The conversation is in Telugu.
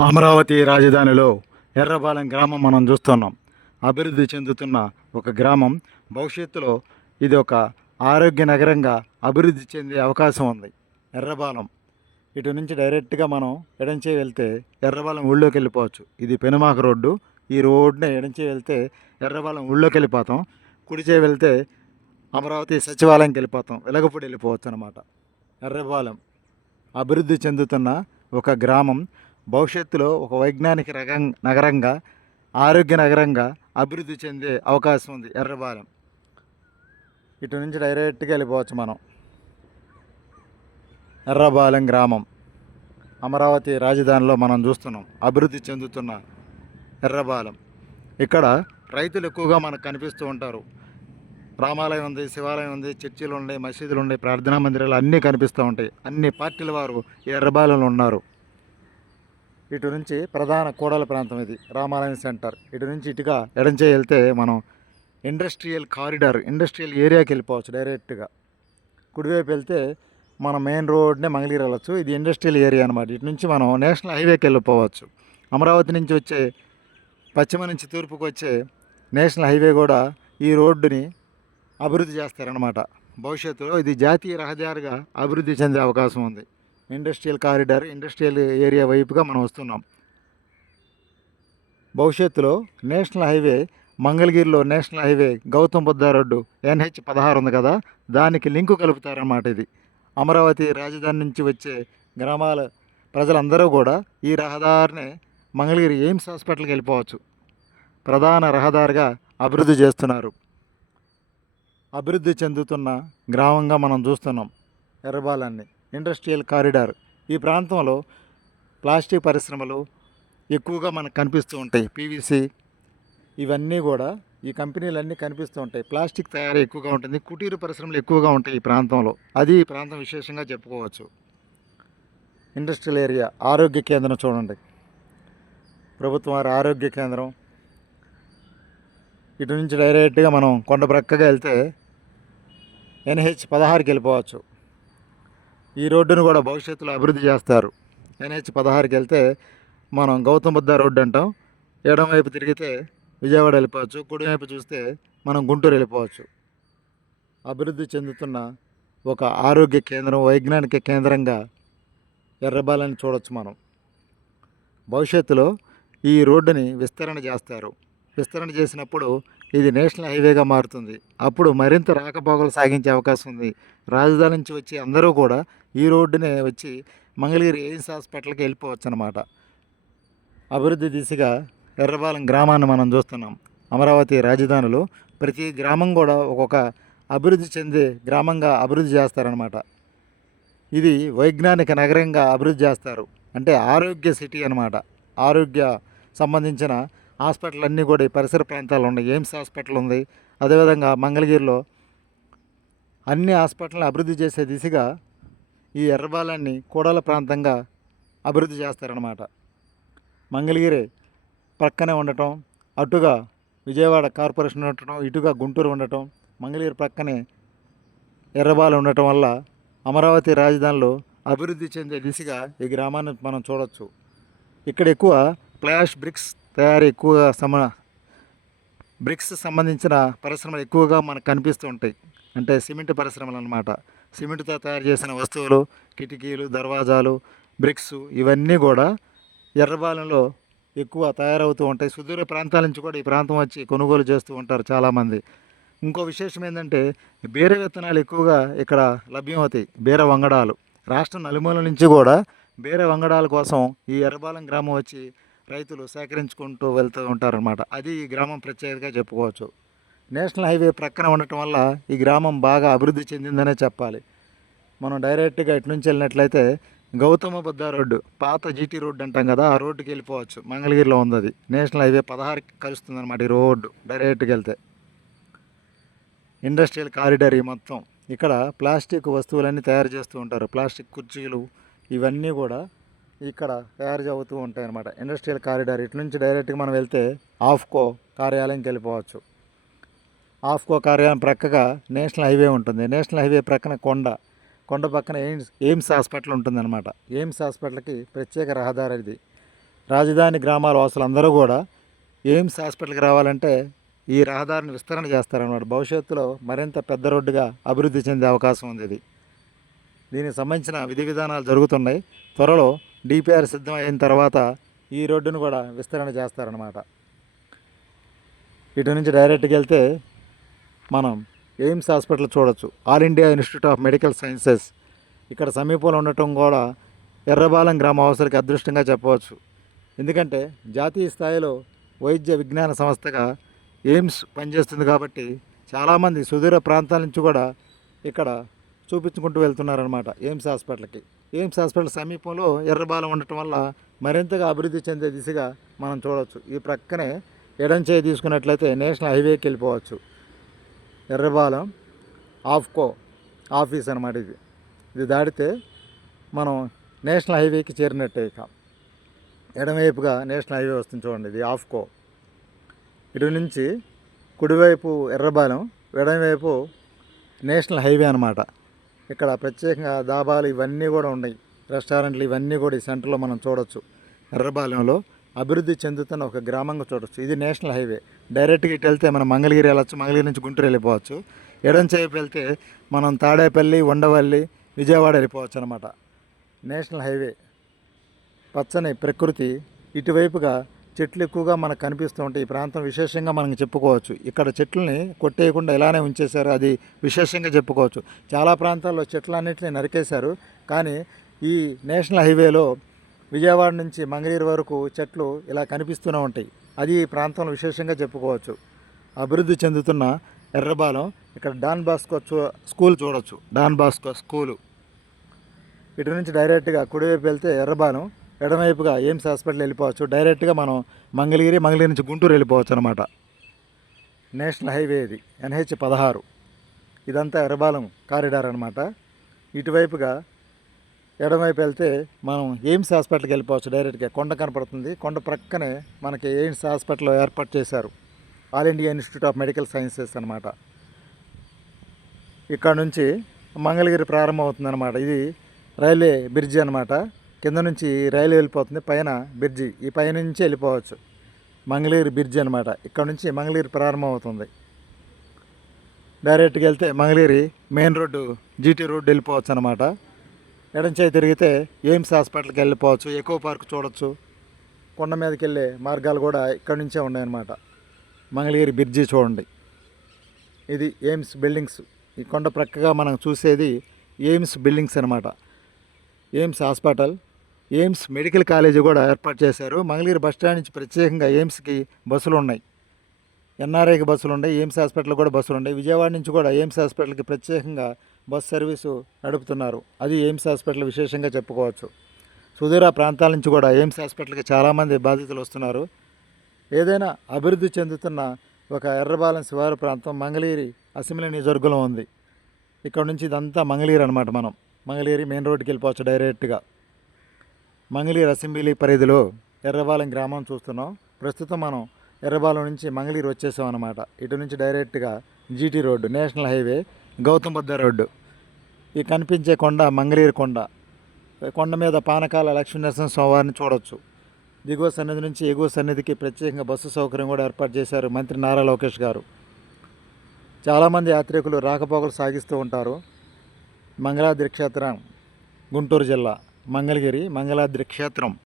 అమరావతి రాజధానిలో ఎర్రబాలెం గ్రామం మనం చూస్తున్నాం. అభివృద్ధి చెందుతున్న ఒక గ్రామం. భవిష్యత్తులో ఇది ఒక ఆరోగ్య నగరంగా అభివృద్ధి చెందే అవకాశం ఉంది. ఎర్రబాలెం. ఇటు నుంచి డైరెక్ట్గా మనం ఎడంచే వెళ్తే ఎర్రబాలెం ఊళ్ళోకి వెళ్ళిపోవచ్చు. ఇది పెనుమాక రోడ్డు. ఈ రోడ్డుని ఎడంచే వెళ్తే ఎర్రబాలెం ఊళ్ళోకి వెళ్ళిపోతాం. కుడిచే వెళ్తే అమరావతి సచివాలయంకి వెళ్ళిపోతాం. వెలగపూడి వెళ్ళిపోవచ్చు అనమాట ఎర్రబాలెం. అభివృద్ధి చెందుతున్న ఒక గ్రామం. భవిష్యత్తులో ఒక వైజ్ఞానిక రగం నగరంగా ఆరోగ్య నగరంగా అభివృద్ధి చెందే అవకాశం ఉంది ఎర్రబాలెం. ఇటు నుంచి డైరెక్ట్గా వెళ్ళిపోవచ్చు మనం. ఎర్రబాలెం గ్రామం. అమరావతి రాజధానిలో మనం చూస్తున్నాం. అభివృద్ధి చెందుతున్న ఎర్రబాలెం. ఇక్కడ రైతులు ఎక్కువగా మనకు కనిపిస్తూ ఉంటారు. రామాలయం ఉంది శివాలయం ఉంది చర్చిలు ఉన్నాయి మసీదులు ఉన్నాయి ప్రార్థనా మందిరాలు అన్నీ కనిపిస్తూ ఉంటాయి. అన్ని పార్టీల వారు ఈ ఎర్రబాలెంలో ఉన్నారు. ఇటు నుంచి ప్రధాన కూడల ప్రాంతం ఇది రామాలయం సెంటర్. ఇటు నుంచి ఇటుగా ఎడంచే వెళ్తే మనం ఇండస్ట్రియల్ కారిడార్ ఇండస్ట్రియల్ ఏరియాకి వెళ్ళిపోవచ్చు డైరెక్ట్గా. కుడివైపు వెళ్తే మన మెయిన్ రోడ్నే మంగళగిరి వెళ్ళచ్చు. ఇది ఇండస్ట్రియల్ ఏరియా అనమాట ఇటు నుంచి మనం నేషనల్ హైవేకి వెళ్ళిపోవచ్చు. అమరావతి నుంచి వచ్చే పశ్చిమ నుంచి తూర్పుకు వచ్చే నేషనల్ హైవే కూడా ఈ రోడ్డుని అభివృద్ధి చేస్తారనమాట భవిష్యత్తులో ఇది జాతీయ రహదారిగా అభివృద్ధి చెందే అవకాశం ఉంది. ఇండస్ట్రియల్ కారిడార్ ఇండస్ట్రియల్ ఏరియా వైపుగా మనం వస్తున్నాం. భవిష్యత్తులో నేషనల్ హైవే మంగళగిరిలో national highway Gautam Buddha road NH పదహారు ఉంది కదా దానికి లింకు కలుపుతారన్నమాట ఇది. అమరావతి రాజధాని నుంచి వచ్చే గ్రామాల ప్రజలందరూ కూడా ఈ రహదారిని మంగళగిరి ఎయిమ్స్ హాస్పిటల్కి వెళ్ళిపోవచ్చు. ప్రధాన రహదారిగా అభివృద్ధి చేస్తున్నారు. అభివృద్ధి చెందుతున్న గ్రామంగా మనం చూస్తున్నాం. ఎర్రబాలన్ని. ఇండస్ట్రియల్ కారిడార్ ఈ ప్రాంతంలో ప్లాస్టిక్ పరిశ్రమలు ఎక్కువగా మనకు కనిపిస్తూ ఉంటాయి. పీవీసీ ఇవన్నీ కూడా ఈ కంపెనీలన్నీ కనిపిస్తూ ఉంటాయి. ప్లాస్టిక్ తయారీ ఎక్కువగా ఉంటుంది. కుటీర పరిశ్రమలు ఎక్కువగా ఉంటాయి ఈ ప్రాంతంలో. అది ఈ ప్రాంతం విశేషంగా చెప్పుకోవచ్చు. ఇండస్ట్రియల్ ఏరియా ఆరోగ్య కేంద్రం చూడండి. ప్రభుత్వం వారి ఆరోగ్య కేంద్రం. ఇటు నుంచి డైరెక్ట్గా మనం కొండ ప్రక్కగా వెళ్తే ఎన్హెచ్ పదహారుకి వెళ్ళిపోవచ్చు. ఈ రోడ్డును కూడా భవిష్యత్తులో అభివృద్ధి చేస్తారు. ఎన్హెచ్ పదహారుకి వెళ్తే మనం గౌతమ్ బుద్ధ రోడ్డు అంటాం. ఎడం వైపు తిరిగితే విజయవాడ వెళ్ళిపోవచ్చు. కుడివైపు చూస్తే మనం గుంటూరు వెళ్ళిపోవచ్చు. అభివృద్ధి చెందుతున్న ఒక ఆరోగ్య కేంద్రం వైజ్ఞానిక కేంద్రంగా ఎర్రబాలని చూడొచ్చు మనం. భవిష్యత్తులో ఈ రోడ్డుని విస్తరణ చేస్తారు. విస్తరణ చేసినప్పుడు ఇది నేషనల్ హైవేగా మారుతుంది. అప్పుడు మరింత రాకపోకలు సాగించే అవకాశం ఉంది. రాజధాని నుంచి వచ్చి అందరూ కూడా ఈ రోడ్డునే వచ్చి మంగళగిరి ఎయిమ్స్ హాస్పిటల్కి వెళ్ళిపోవచ్చు అనమాట అభివృద్ధి దిశగా ఎర్రపాలెం గ్రామాన్ని మనం చూస్తున్నాం. అమరావతి రాజధానిలో ప్రతి గ్రామం కూడా ఒక్కొక్క అభివృద్ధి చెందే గ్రామంగా అభివృద్ధి చేస్తారనమాట ఇది వైజ్ఞానిక నగరంగా అభివృద్ధి చేస్తారు. అంటే ఆరోగ్య సిటీ అనమాట ఆరోగ్య సంబంధించిన హాస్పిటల్ అన్నీ కూడా ఈ పరిసర ప్రాంతాల్లో ఉన్నాయి. ఎయిమ్స్ హాస్పిటల్ ఉంది. అదేవిధంగా మంగళగిరిలో అన్ని హాస్పిటల్ని అభివృద్ధి చేసే దిశగా ఈ ఎర్రబాలాన్ని కూడల ప్రాంతంగా అభివృద్ధి చేస్తారనమాట మంగళగిరి ప్రక్కనే ఉండటం అటుగా విజయవాడ కార్పొరేషన్ ఉండటం ఇటుగా గుంటూరు ఉండటం మంగళగిరి ప్రక్కనే ఎర్రబాల ఉండటం వల్ల అమరావతి రాజధానిలో అభివృద్ధి చెందే దిశగా ఈ గ్రామాన్ని మనం చూడవచ్చు ఇక్కడ ఎక్కువ ఫ్లాష్ బ్రిక్స్ తయారీ ఎక్కువగా సమ బ్రిక్స్ సంబంధించిన పరిశ్రమలు ఎక్కువగా మనకు కనిపిస్తూ ఉంటాయి. అంటే సిమెంట్ పరిశ్రమలు అనమాట సిమెంట్తో తయారు చేసిన వస్తువులు కిటికీలు దర్వాజాలు బ్రిక్స్ ఇవన్నీ కూడా ఎర్రబాలెంలో ఎక్కువ తయారవుతూ ఉంటాయి. సుదూర ప్రాంతాల నుంచి కూడా ఈ ప్రాంతం వచ్చి కొనుగోలు చేస్తూ ఉంటారు చాలామంది. ఇంకో విశేషం ఏంటంటే బీర విత్తనాలు ఎక్కువగా ఇక్కడ లభ్యమవుతాయి. బీర వంగడాలు. రాష్ట్రం నలుమూల నుంచి కూడా బీర వంగడాల కోసం ఈ ఎర్రబాలెం గ్రామం వచ్చి రైతులు సేకరించుకుంటూ వెళ్తూ ఉంటారనమాట అది ఈ గ్రామం ప్రత్యేకతగా చెప్పుకోవచ్చు. నేషనల్ హైవే ప్రక్కన ఉండటం వల్ల ఈ గ్రామం బాగా అభివృద్ధి చెందిందనే చెప్పాలి. మనం డైరెక్ట్గా ఇటు నుంచి వెళ్ళినట్లయితే గౌతమ బుద్ధ రోడ్డు పాత జీటీ రోడ్డు అంటాం కదా ఆ రోడ్డుకి వెళ్ళిపోవచ్చు. మంగళగిరిలో ఉంది అది. నేషనల్ హైవే పదహారుకి కలుస్తుంది అనమాట ఈ రోడ్డు డైరెక్ట్కి వెళ్తే. ఇండస్ట్రియల్ కారిడార్ ఈ మొత్తం. ఇక్కడ ప్లాస్టిక్ వస్తువులన్నీ తయారు చేస్తూ ఉంటారు. ప్లాస్టిక్ కుర్చీలు ఇవన్నీ కూడా ఇక్కడ తయారు అవుతూ ఉంటాయి అన్నమాట ఇండస్ట్రియల్ కారిడార్. ఇటు నుంచి డైరెక్ట్గా మనం వెళ్తే ఆఫ్కో కార్యాలయంకి వెళ్ళిపోవచ్చు. ఆఫ్కో కార్యాలయం ప్రక్కగా నేషనల్ హైవే ఉంటుంది. నేషనల్ హైవే ప్రక్కన కొండ. కొండ పక్కన ఎయిమ్స్ ఎయిమ్స్ హాస్పిటల్ ఉంటుందన్నమాట. ఎయిమ్స్ హాస్పిటల్కి ప్రత్యేక రహదారి ఇది. రాజధాని గ్రామాల వాసులందరూ కూడా ఎయిమ్స్ హాస్పిటల్కి రావాలంటే ఈ రహదారిని విస్తరణ చేస్తారన్నమాట. భవిష్యత్తులో మరింత పెద్ద రోడ్డుగా అభివృద్ధి చెందే అవకాశం ఉంది ఇది. దీనికి సంబంధించిన విధి విధానాలు జరుగుతున్నాయి. త్వరలో డిపిఆర్ సిద్ధం అయిన తర్వాత ఈ రోడ్డును కూడా విస్తరణ చేస్తారనమాట ఇటు నుంచి డైరెక్ట్గా వెళ్తే మనం ఎయిమ్స్ హాస్పిటల్ చూడొచ్చు. All India institute of medical sciences. ఇక్కడ సమీపంలో ఉండటం కూడా ఎర్రబాలెం అవసరాలకి అదృష్టంగా చెప్పవచ్చు. ఎందుకంటే జాతీయ స్థాయిలో వైద్య విజ్ఞాన సంస్థగా ఎయిమ్స్ పనిచేస్తుంది కాబట్టి చాలామంది సుదూర ప్రాంతాల నుంచి కూడా ఇక్కడ చూపించుకుంటూ వెళ్తున్నారనమాట ఎయిమ్స్ హాస్పిటల్కి. ఎయిమ్స్ హాస్పిటల్ సమీపంలో ఎర్రబాలెం ఉండటం వల్ల మరింతగా అభివృద్ధి చెందే దిశగా మనం చూడవచ్చు ఈ ప్రక్కనే ఎడంచేయి తీసుకున్నట్లయితే నేషనల్ హైవేకి వెళ్ళిపోవచ్చు. ఎర్రబాలెం ఆఫ్కో ఆఫీస్ అనమాట ఇది. ఇది దాటితే మనం నేషనల్ హైవేకి చేరినట్టే ఇక. ఎడమవైపుగా నేషనల్ హైవే వస్తుంది చూడండి ఇది ఆఫ్కో. ఇటు నుంచి కుడివైపు ఎర్రబాలెం ఎడమవైపు నేషనల్ హైవే అనమాట ఇక్కడ ప్రత్యేకంగా దాబాలు ఇవన్నీ కూడా ఉన్నాయి. రెస్టారెంట్లు ఇవన్నీ కూడా ఈ సెంటర్లో మనం చూడొచ్చు. ఎర్రబాలెంలో అభివృద్ధి చెందుతున్న ఒక గ్రామంగా చూడొచ్చు. ఇది నేషనల్ హైవే. డైరెక్ట్గా ఇటు వెళ్తే మనం మంగళగిరి వెళ్ళచ్చు మంగళగిరి నుంచి గుంటూరు వెళ్ళిపోవచ్చు. ఎడం చేపు వెళ్తే మనం తాడేపల్లి ఉండవల్లి విజయవాడ వెళ్ళిపోవచ్చు అనమాట నేషనల్ హైవే. పచ్చని ప్రకృతి. ఇటువైపుగా చెట్లు ఎక్కువగా మనకు కనిపిస్తూ ఉంటాయి. ఈ ప్రాంతం విశేషంగా మనం చెప్పుకోవచ్చు. ఇక్కడ చెట్లని కొట్టేయకుండా ఇలానే ఉంచేశారు అది విశేషంగా చెప్పుకోవచ్చు. చాలా ప్రాంతాల్లో చెట్లన్నింటినీ నరికేశారు. కానీ ఈ నేషనల్ హైవేలో విజయవాడ నుంచి మంగళగిరి వరకు చెట్లు ఇలా కనిపిస్తూనే ఉంటాయి. అది ఈ ప్రాంతంలో విశేషంగా చెప్పుకోవచ్చు. అభివృద్ధి చెందుతున్న ఎర్రబాలెం ఇక్కడ డాన్ బాస్కో చూ- స్కూల్ చూడొచ్చు. Don Bosco school. ఇటు నుంచి డైరెక్ట్గా కుడివైపు వెళ్తే ఎర్రబాలెం ఎడమవైపుగా ఎయిమ్స్ హాస్పిటల్ వెళ్ళిపోవచ్చు. డైరెక్ట్గా మనం మంగళగిరి మంగళగిరి నుంచి గుంటూరు వెళ్ళిపోవచ్చు అనమాట నేషనల్ హైవే ఇది ఎన్హెచ్ పదహారు. ఇదంతా ఎర్రబాలెం కారిడార్ అనమాట ఇటువైపుగా ఎడమవైపు వెళ్తే మనం ఎయిమ్స్ హాస్పిటల్కి వెళ్ళిపోవచ్చు డైరెక్ట్గా. కొండ కనపడుతుంది. కొండ ప్రక్కనే మనకి ఎయిమ్స్ హాస్పిటల్ ఏర్పాటు చేశారు. All India institute of medical sciences అనమాట ఇక్కడ నుంచి మంగళగిరి ప్రారంభమవుతుంది అనమాట ఇది రైల్వే బ్రిడ్జి అనమాట కింద నుంచి రైలు వెళ్ళిపోతుంది. పైన బ్రిడ్జి. ఈ పైన నుంచి వెళ్ళిపోవచ్చు. మంగళగిరి బ్రిడ్జి అనమాట ఇక్కడ నుంచి మంగళగిరి ప్రారంభమవుతుంది. డైరెక్ట్గా వెళ్తే Mangalagiri main road GT road వెళ్ళిపోవచ్చు అనమాట ఎడం చేయి తిరిగితే ఎయిమ్స్ హాస్పిటల్కి వెళ్ళిపోవచ్చు ఎకో పార్క్ చూడొచ్చు. కొండ మీదకి వెళ్ళే మార్గాలు కూడా ఇక్కడ నుంచే ఉన్నాయన్నమాట. మంగళగిరి బ్రిడ్జి చూడండి. ఇది ఎయిమ్స్ బిల్డింగ్స్. ఈ కొండ ప్రక్కగా మనం చూసేది ఎయిమ్స్ బిల్డింగ్స్ అనమాట AIIMS hospital AIIMS medical college కూడా ఏర్పాటు చేశారు. మంగళగిరి బస్ స్టాండ్ నుంచి ప్రత్యేకంగా ఎయిమ్స్కి బస్సులు ఉన్నాయి. ఎన్ఆర్ఐకి బస్సులు ఉన్నాయి ఎయిమ్స్ హాస్పిటల్ కూడా బస్సులు ఉన్నాయి. విజయవాడ నుంచి కూడా ఎయిమ్స్ హాస్పిటల్కి ప్రత్యేకంగా బస్ సర్వీసు నడుపుతున్నారు. అది ఎయిమ్స్ హాస్పిటల్ విశేషంగా చెప్పుకోవచ్చు. సుదూర ప్రాంతాల నుంచి కూడా ఎయిమ్స్ హాస్పిటల్కి చాలామంది బాధితులు వస్తున్నారు. ఏదైనా అభివృద్ధి చెందుతున్న ఒక ఎర్రబాలెం శివారు ప్రాంతం మంగళగిరి అసెంబ్లీ నియోజకవర్గంలో ఉంది. ఇక్కడ నుంచి ఇదంతా మంగళగిరి అనమాట మనం. మంగళగిరి మెయిన్ రోడ్కి వెళ్ళిపోవచ్చు డైరెక్ట్గా. మంగళగిరి అసెంబ్లీ పరిధిలో ఎర్రబాలెం గ్రామం చూస్తున్నాం. ప్రస్తుతం మనం ఎర్రబాలెం నుంచి మంగళగిరి వచ్చేసాం అనమాట ఇటు నుంచి డైరెక్ట్గా GT road national highway Gautam Buddha road. ఈ కనిపించే కొండ మంగళగిరి కొండ. కొండ మీద పానకాల లక్ష్మీనరసింహ స్వామివారిని చూడొచ్చు. దిగువ సన్నిధి నుంచి ఎగువ సన్నిధికి ప్రత్యేకంగా బస్సు సౌకర్యం కూడా ఏర్పాటు చేశారు మంత్రి నారా లోకేష్ గారు. చాలామంది యాత్రికులు రాకపోకలు సాగిస్తూ ఉంటారు. మంగళాద్రి క్షేత్రం గుంటూరు జిల్లా మంగళగిరి మంగళాద్రి క్షేత్రం.